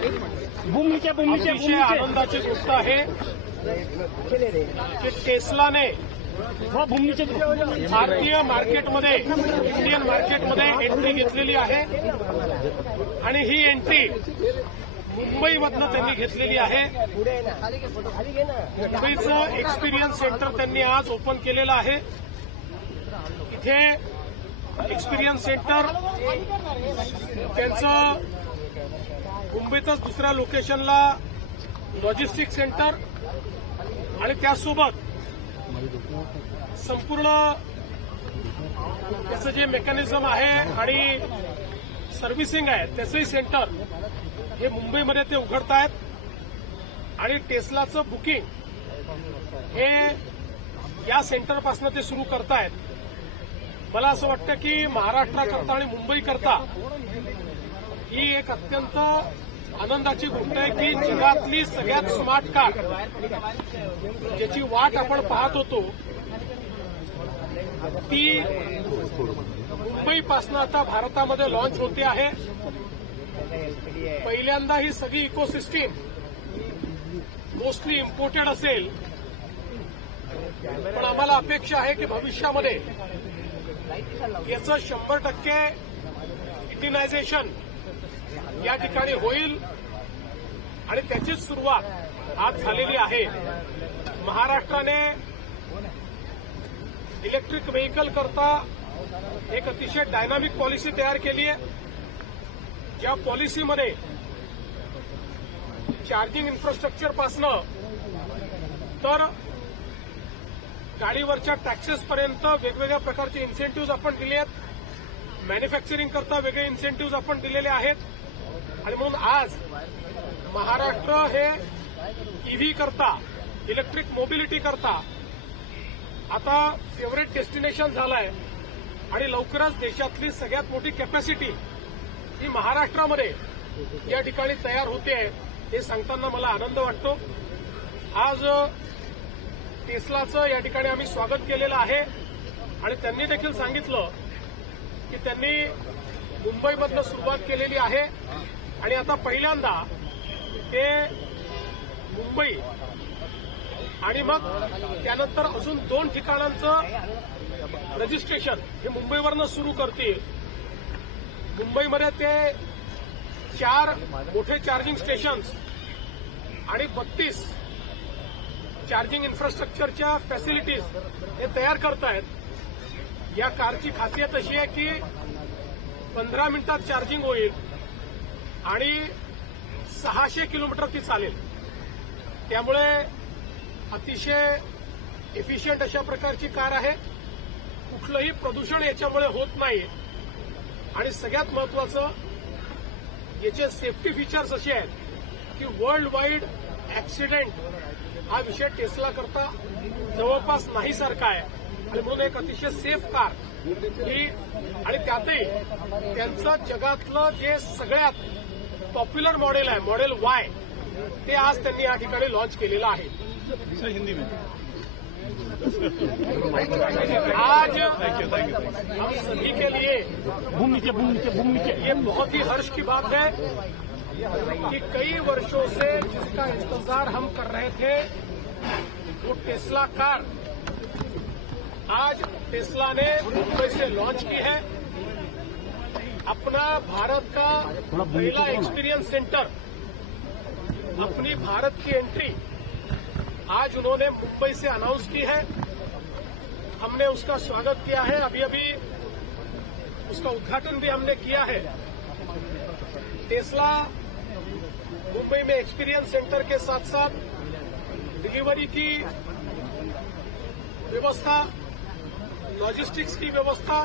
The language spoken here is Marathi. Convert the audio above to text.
अतिशय आनंदाची गोष्ट आहे की टेस्लाने भारतीय मार्केटमध्ये इंडियन मार्केटमध्ये एंट्री घेतलेली आहे आणि ही एंट्री मुंबईमधनं त्यांनी घेतलेली आहे. मुंबईचं एक्सपिरियन्स सेंटर त्यांनी आज ओपन केलेलं आहे. इथे एक्सपिरियन्स सेंटर त्यांचं मुंबईतच दुसऱ्या लोकेशनला लॉजिस्टिक सेंटर आणि त्यासोबत संपूर्ण त्याचं जे मेकॅनिझम आहे आणि सर्व्हिसिंग आहे त्याचंही सेंटर हे मुंबईमध्ये ते उघडतायत आणि टेस्लाचं बुकिंग हे या सेंटरपासून ते सुरू करतायत. मला असं वाटतं की महाराष्ट्राकरता आणि मुंबईकरता ही एक अत्यंत आनंदाची गोष्ट आहे की जगातली सगळ्यात स्मार्ट कार ज्याची वाट आपण पाहत होतो ती मुंबईपासून आता भारतामध्ये लॉन्च होते आहे. पहिल्यांदा ही सगळी इकोसिस्टीम मोस्टली इम्पोर्टेड असेल, पण आम्हाला अपेक्षा आहे की भविष्यामध्ये याचं 100% इंडियनायझेशन या ठिकाणी होईल आणि त्याचीच सुरुवात आज झालेली आहे. महाराष्ट्राने इलेक्ट्रिक व्हेकल करता एक अतिशय डायनामिक पॉलिसी तयार केली आहे. ज्या पॉलिसीमध्ये चार्जिंग इन्फ्रास्ट्रक्चरपासनं तर गाडीवरच्या टॅक्सेसपर्यंत वेगवेगळ्या प्रकारचे इन्सेंटिव्ह आपण दिले आहेत. मॅन्युफॅक्चरिंग करता वेगळे इन्सेंटिव्ह आपण दिलेले आहेत आणि म्हणून आज महाराष्ट्र हे ईव्ही करता इलेक्ट्रिक मोबिलिटी करता आता फेवरेट डेस्टिनेशन झालंय आणि लवकरच देशातली सगळ्यात मोठी कॅपॅसिटी ही महाराष्ट्रामध्ये या ठिकाणी तयार होते हे सांगताना मला आनंद वाटतो. आज टेस्लाचं या ठिकाणी आम्ही स्वागत केलेलं आहे आणि त्यांनी देखील सांगितलं की त्यांनी मुंबईमधनं सुरुवात केलेली आहे आणि आता पहिल्यांदा ते मुंबई आणि मग त्यानंतर अजून 2 ठिकाणांचं रजिस्ट्रेशन हे मुंबईवरनं सुरू करतील. मुंबईमध्ये ते 4 मोठे चार्जिंग स्टेशन्स आणि 32 चार्जिंग इन्फ्रास्ट्रक्चरच्या फॅसिलिटीज हे तयार करतायत. या कारची खासियत अशी आहे की 15 मिनिटात चार्जिंग होईल आणि 600 किलोमीटर ती चालेल. त्यामुळे अतिशय एफिशियंट अशा प्रकारची कार आहे. कुठलंही प्रदूषण याच्यामुळे होत नाही आणि सगळ्यात महत्वाचं याचे सेफ्टी फीचर्स असे आहेत की वर्ल्ड वाईड ऍक्सिडेंट हा विषय टेस्ला करता जवळपास नाही सारखा आहे आणि म्हणून एक अतिशय सेफ कार ही आणि त्यातही त्यांचं जगातलं जे सगळ्यात पॉप्युलर मॉडेल आहे मॉडेल वाय ते आज त्यांनी या ठिकाणी लॉन्च केलेलं आहे. हिंदी में आज हम सभी के लिए ये बहुत ही हर्ष की बात है कि कई वर्षों से जिसका इंतजार हम कर रहे थे वो टेस्ला कार आज टेस्ला ने मुंबई से लॉन्च की है. अपना भारत का पहला एक्सपीरियंस सेंटर अपनी भारत की एंट्री आज उन्होंने मुंबई से अनाउंस की है. हमने उसका स्वागत किया है. अभी अभी उसका उद्घाटन भी हमने किया है. टेस्ला मुंबई में एक्सपीरियंस सेंटर के साथ साथ डिलीवरी की व्यवस्था, लॉजिस्टिक्स की व्यवस्था